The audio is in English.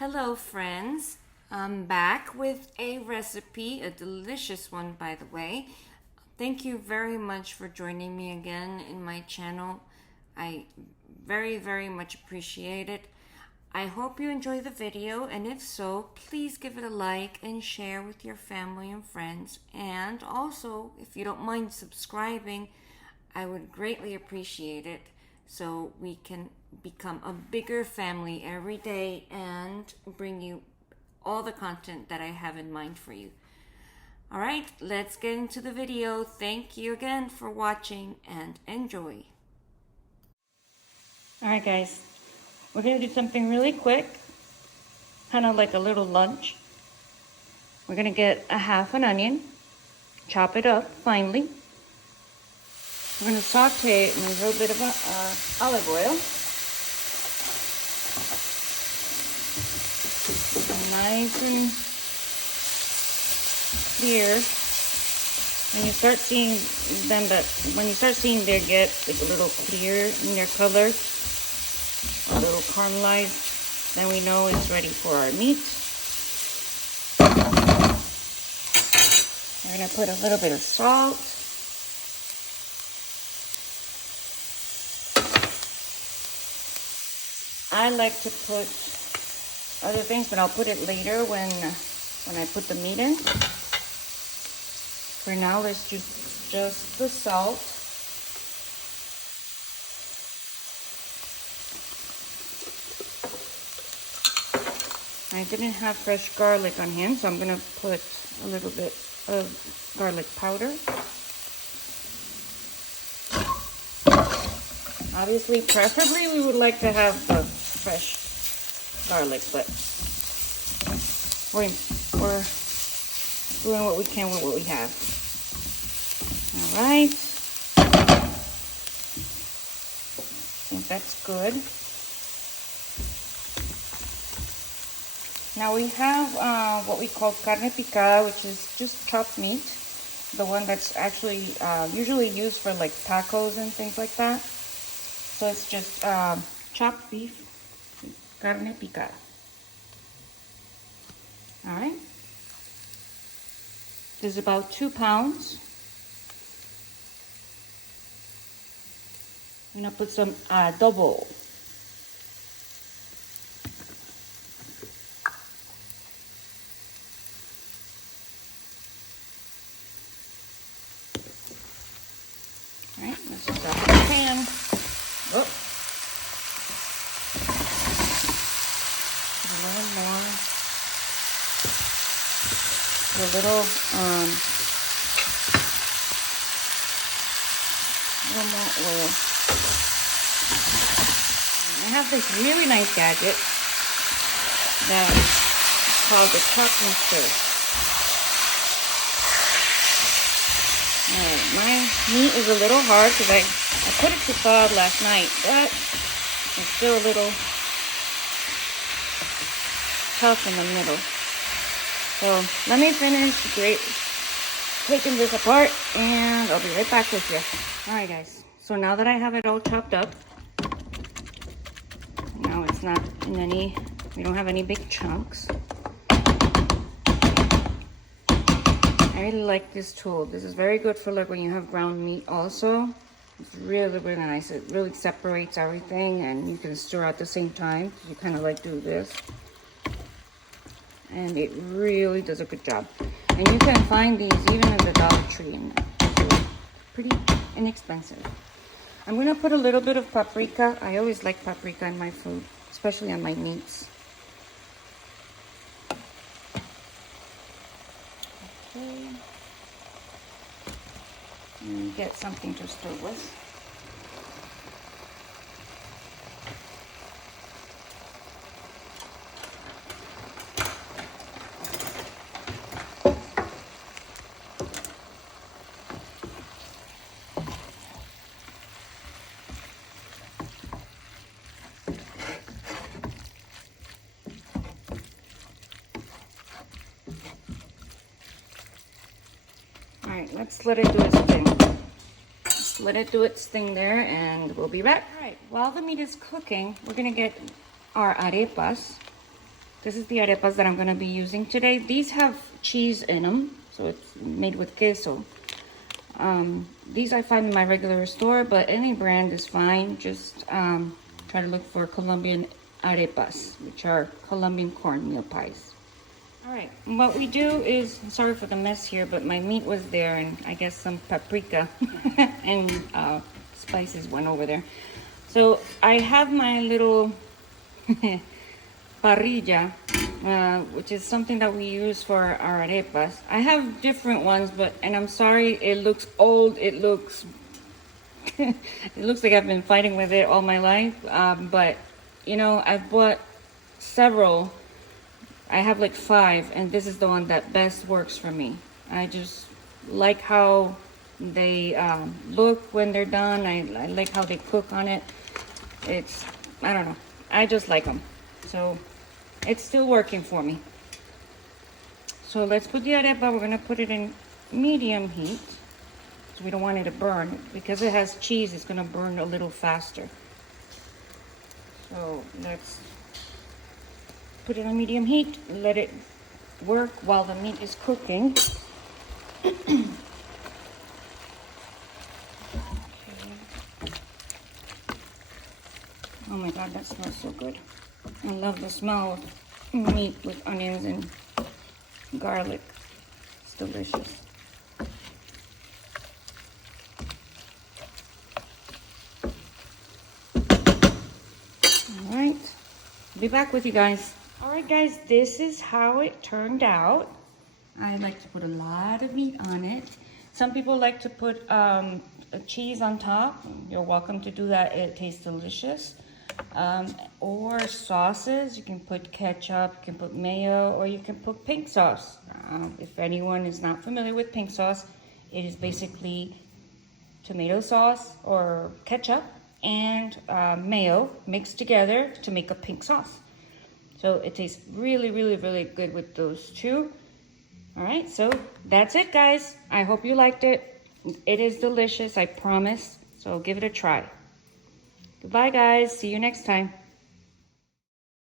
Hello friends, I'm back with a recipe, a delicious one by the way. Thank you very much for joining me again in my channel. I very much appreciate it. I hope you enjoy the video, and if so, please give it a like and share with your family and friends. And also, if you don't mind subscribing, I would greatly appreciate it, so we can become a bigger family every day and bring you all the content that I have in mind for you. All right, let's get into the video. Thank you again for watching and enjoy. All right, guys, we're gonna do something really quick, kind of like a little lunch. We're gonna get a half an onion, chop it up finely. We're going to saute it in a little bit of olive oil. Nice and clear. When you start seeing them, they get like a little clear in their color, a little caramelized, then we know it's ready for our meat. We're going to put a little bit of salt. I like to put other things, but I'll put it later when I put the meat in. For now, let's do just the salt. I didn't have fresh garlic on hand, so I'm going to put a little bit of garlic powder. Obviously, preferably, we would like to have the fresh garlic, but we're doing what we can with what we have. All right. I think that's good. Now we have what we call carne picada, which is just chopped meat. The one that's actually usually used for like tacos and things like that. So it's just chopped beef, carne picada. All right. This is about 2 pounds. I'm gonna put some adobo. All right, let's start the pan. Oh. A little more. A little more oil. I have this really nice gadget that's called the chopping stir. My meat is a little hard because I put it to thaw last night, but it's still a little tough in the middle. So let me finish taking this apart, and I'll be right back with you. All right, guys. So now that I have it all chopped up, now it's not in we don't have any big chunks. I really like this tool. This is very good for like when you have ground meat also. It's really nice. It really separates everything, and you can stir at the same time. You kind of like do this. And it really does a good job. And you can find these even at the Dollar Tree, and they're pretty inexpensive. I'm going to put a little bit of paprika. I always like paprika in my food, especially on my meats. Okay. And get something to stir with. All right, let's let it do its thing. Let it do its thing there, and we'll be back. All right, while the meat is cooking, we're gonna get our arepas. This is the arepas that I'm going to be using today. These have cheese in them, so it's made with queso. These I find in my regular store, but any brand is fine. Just try to look for Colombian arepas, which are Colombian cornmeal pies. All right, what we do is, sorry for the mess here, but my meat was there, and I guess some paprika and spices went over there. So I have my little parrilla, which is something that we use for our arepas. I have different ones, and I'm sorry, it looks old. It looks, it looks like I've been fighting with it all my life. But you know, I've bought several. I have like 5, and this is the one that best works for me. I just like how they look when they're done. I like how they cook on it. I don't know. I just like them. So it's still working for me. So let's put the arepa. We're gonna put it in medium heat. So we don't want it to burn. Because it has cheese, it's gonna burn a little faster. So let's put it on medium heat. Let it work while the meat is cooking. Oh my God, that smells so good. I love the smell of meat with onions and garlic. It's delicious. All right, be back with you guys. All right, guys, this is how it turned out. I like to put a lot of meat on it. Some people like to put a cheese on top. You're welcome to do that. It tastes delicious. Or sauces. You can put ketchup, you can put mayo, or you can put pink sauce. If anyone is not familiar with pink sauce, it is basically tomato sauce or ketchup and mayo mixed together to make a pink sauce. So it tastes really, really, really good with those two. All right, so that's it, guys. I hope you liked it. It is delicious, I promise. So give it a try. Goodbye, guys. See you next time.